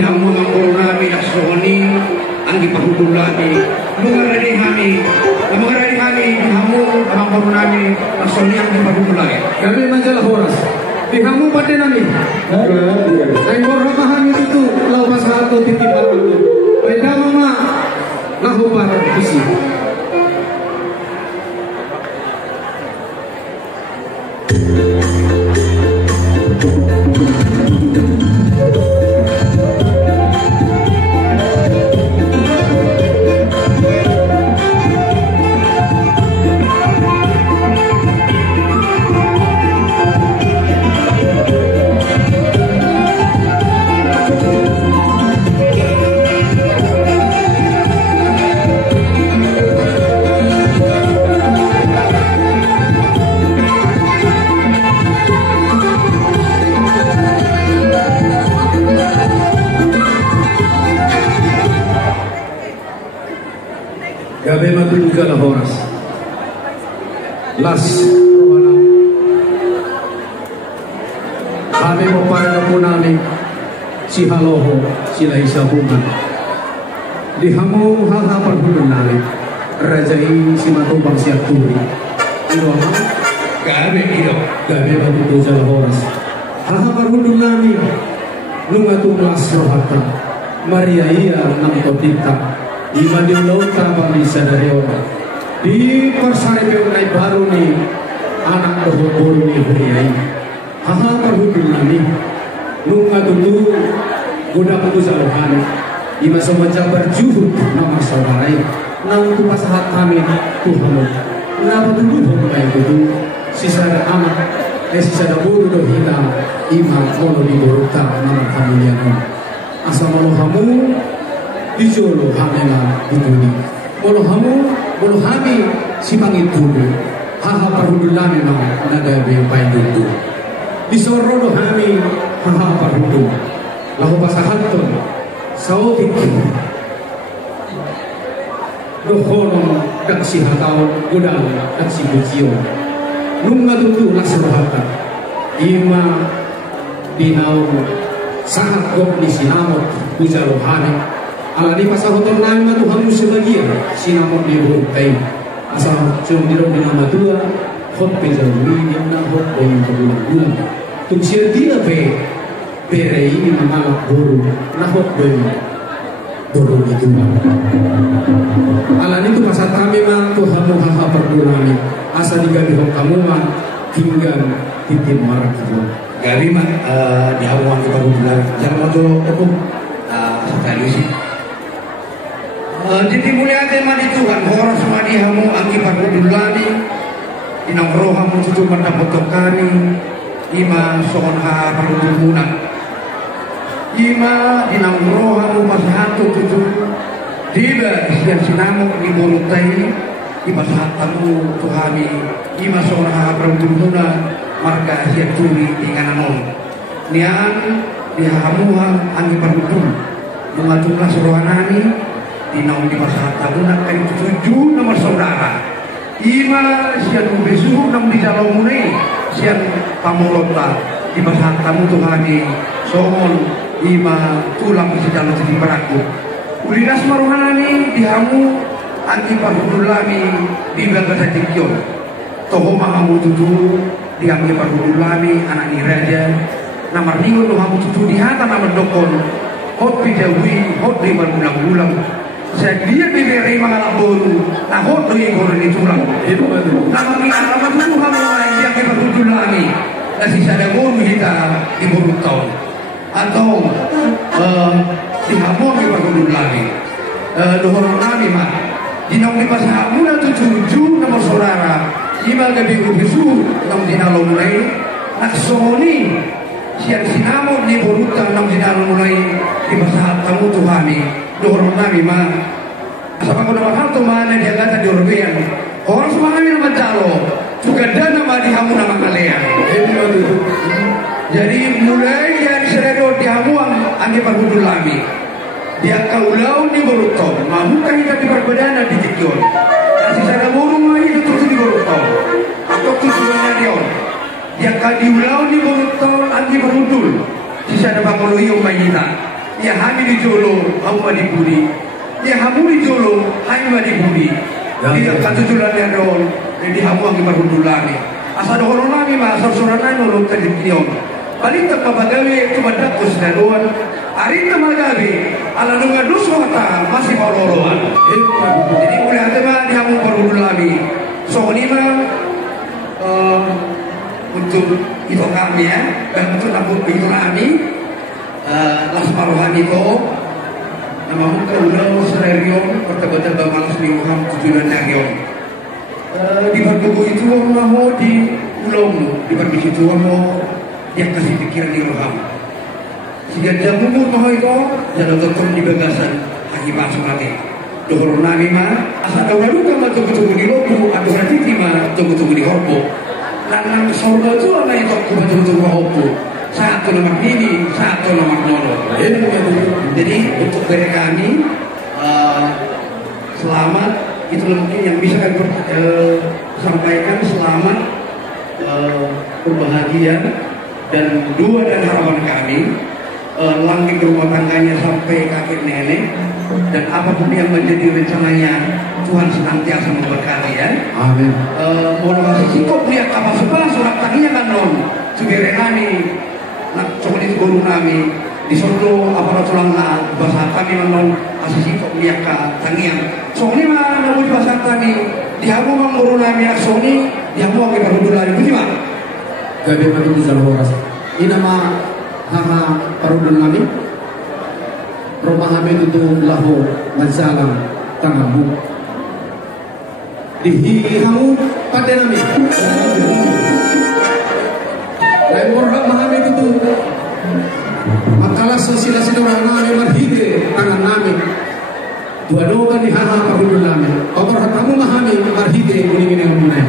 hamu ngangkoro nami nasroni anggi pahudulani mengarani kami di hamu ngangkoro nami nasroni anggi pahudulani kami manjalah horas di hamu pada nami nangkor ramahami itu lau pasal titip baru reda mama lahu para isi gabe matulga la horas las rohanam kami mo para po namin si haloho sila isabungan di hamu hahapal hulun namin rajai si matubang si Arturi ano ama gabe matulga la horas hahapal hulun namin lungatong las rohatan Maria iya ng totita Iman di laut tanpa bisa dari orang di persari peunai baru nih anak dohor nih beriai haha perhubung nami nunga dulu goda putus aluhan ima semacam berjuhud nama saudarai nang tu pasahat kami Tuhan kenapa dulu homai dulu sisa ada anak sisa ada buru doh hita ima kono di borota nama kami yang asal malu hamu dijolo hamela dituni bolo hamu bolo hami sipang itu haha parhudulami mang nada be paindu disorodo hami haha parhudu lahu pasahanton sautik dohono dak si hatau gudang dak si bujio nunga tutu nasrohata ima dinau sangat gok di sinamot bujalo hami ala di pasal hotel nami matu hamu sebagian sinamot di hutai asal cuma di nama tua hot pejawi yang na hot dari kebulan tuk sir dia be bere ini mengalak boru na hot dari boru itu ala itu pasal kami mah tu hamu haha perdulami asal digabi hot kamu mah tinggal titip marah itu gabi mah di hamu kita bulan jangan mau aku sekali sih jadi mulia tema di Tuhan horas madi hamu angki pardulani inang roh hamu cucu mendapatokani ima soon ha pardulmunan ima inang roh hamu pasihatu cucu diba isian sinamuk di murutai ima sahatamu tuhami ima soon ha pardulmunan marga isian turi ingananon nian di hamu angki pardul mengaturlah serohanani inaw di masyarakat nak kayu tujuh nomor saudara ima sian besuh nam di dalam mulai sian pamolota di masyarakat Tuhani sohon ima tulang di dalam jadi beraku ulinas maruhani dihamu anti pahudulami di belakang tikion toho mahamu tujuh diambil pahudulami anak ni raja namar ningun hamu tujuh di hata nama dokon hot pijawi hot di berulang-ulang dia diberi mengalak boru tahun doi boru ini tulang itu betul nama kita apa dulu kamu yang kita tujuh lagi dan sisa ada boru kita di boru tahun atau di hamu kita tujuh lagi dohor nami mah di nong di pas hamu na tujuh nomor saudara lima gabi ubisu nong di nalo mulai nak soni siang sinamo di boru tahun nong di nalo mulai di pas hamu tuhani dohor nami mah sama kuna mahal tu mana dia kata di European orang semua kami nama calo juga dana mah di hamu nama kalian jadi mulai dia diseredo di hamu angge parhudul lami dia kaulau di Boruto mahukan kita di perbedaan di Tikion kasih sada burung mah itu terus di Boruto atau tujuannya dia kadiulau di Boruto angge parhudul sisa ada bangolo iyo mayita ya hami di jolo hawa di budi ya hamu di jolo haima di budi dia katujulan yang don di hamu ang iparundulani asa dohoro nami ma asal suranai nolong tadi kion balik tak mabagawe tumadak ko sa daluan ari ta magawe ala nunga duso kata masih paloroan jadi mulai hati ma di hamu parundulani so ini ma untuk itu kami ya dan untuk nabung itu kami las maruhan itu nama muka ulang sererion pertebatan bamalas liuham tujuan nagion di berbuku itu mau di ulang di berbisik itu mau dia kasih pikiran di roham sehingga dia bumbu mau itu jangan tetap di bagasan hagi masuk lagi dohor nami ma asal dohor luka ma tunggu-tunggu di lobu atau nanti ma tunggu-tunggu di horbo karena sorga itu ada yang betul-betul hobi satu nomor ini satu nomor nol jadi untuk dari kami selamat itu mungkin yang bisa kami sampaikan selamat berbahagia dan dua dan harapan kami langgeng rumah tangganya sampai kakek nenek dan apapun yang menjadi rencananya Tuhan senantiasa memberkati ya. Amin. Mohon kasih sikap lihat apa sebelah surat tanginya kan non sugere nami nak coba itu guru nami di soto apa tulang bahasa kami non kasih sikap lihat ke tangian soalnya mah namun bahasa kami dihamu mang guru nami aksoni dihamu ke parudulari bagaimana gabe matu bisa loras ini nama haha parudulari rumah kami itu lahu mansalam tangabu dihihamu pada nami lain orang mahami itu makalah sosialisasi orang nami marhide tangan nami dua-dua kan dihaha parudul nami kalau kamu mahami marhide kuning-kuning